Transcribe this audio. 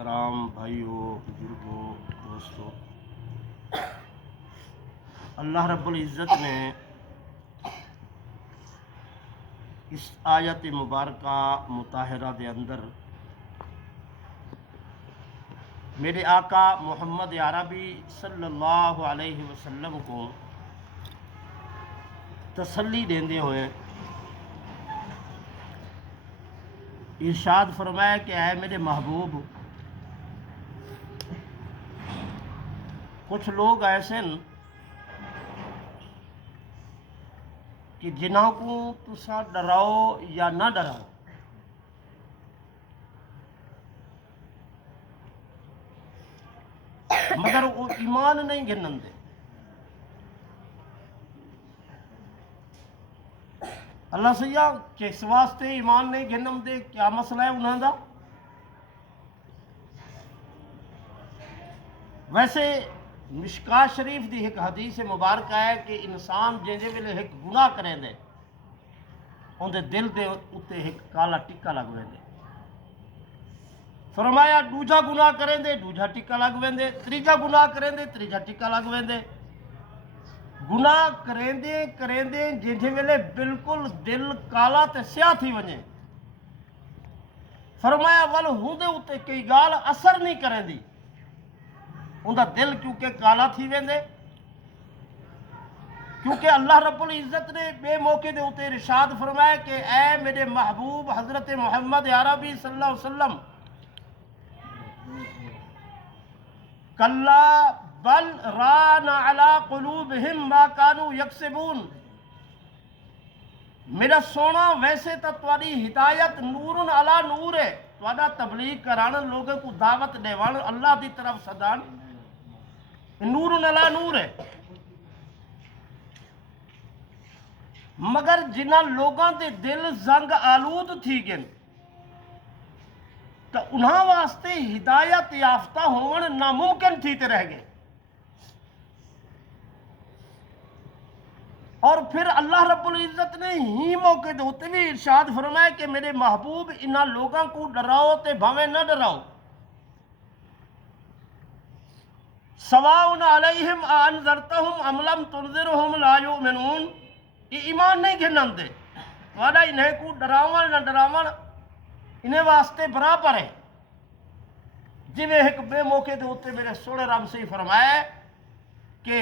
محترام بھائیوں، بزرگوں، دوستوں، اللہ رب العزت نے اس آیت مبارکہ مطہرہ دے اندر میرے آقا محمد عربی صلی اللہ علیہ وسلم کو تسلی دیندے ہوئے ارشاد فرمایا کہ اے میرے محبوب، کچھ لوگ ایسے ہیں کہ جنہاں کو تسا ڈراؤ یا نہ ڈراؤ، مگر وہ ایمان نہیں گھنن دے۔ اللہ سیاں کس واسطے ایمان نہیں گھنن دے؟ کیا مسئلہ ہے انہاں دا؟ ویسے مشکات شریف دی ایک حدیث مبارکہ ہے کہ انسان جے ویلے ایک گناہ کریں دے ان دے دل دے اتے ایک کالا ٹکا لگ ویندے۔ فرمایا دوجا گناہ کریں دے دوجا ٹکا لگ ویندے، تریجا گناہ کریں دے تریجا ٹکا لگ ویندے۔ گناہ کریں دے جے ویلے بالکل دل کالا تے سیاہ تھی ونجے، فرمایا ول ہوں دے اتے کئی گال اثر نہیں کریں دی، ان دا دل کیونکہ کالا تھی ویندے۔ کیونکہ اللہ رب العزت نے بے موقع دے اتے ارشاد فرمایا کہ اے میرے محبوب حضرت محمد عربی صلی اللہ علیہ وسلم، کلا بل ران علی قلوبہم ما کانوا یکسبون، میرا سونا ویسے تو تواڈی ہدایت نور علی نور ہے، تواڈا تبلیغ کرانا لوگوں کو دعوت دیوان اللہ دی طرف سدان نور علی نور ہے، مگر جنہ لوگاں دے دل زنگ آلود تھی گئے تو انہاں واسطے ہدایت یافتہ ہون ناممکن تھی تے رہ گئے۔ اور پھر اللہ رب العزت نے ہی موقع دے ہوتے بھی ارشاد فرمایا کہ میرے محبوب انہاں لوگاں کو ڈراؤ تے بھاویں نہ ڈراؤ، سواء علیہم انذرتہم ام لم تنذرہم لا یؤمنون، یہ ایمان نہیں گھنن دے، واڈا انہیں کو ڈراون نہ ڈراون انہیں واسطے برابر ہے۔ جی ایک بے موقع دے ہوتے میرے سونے رب سے فرمایا کہ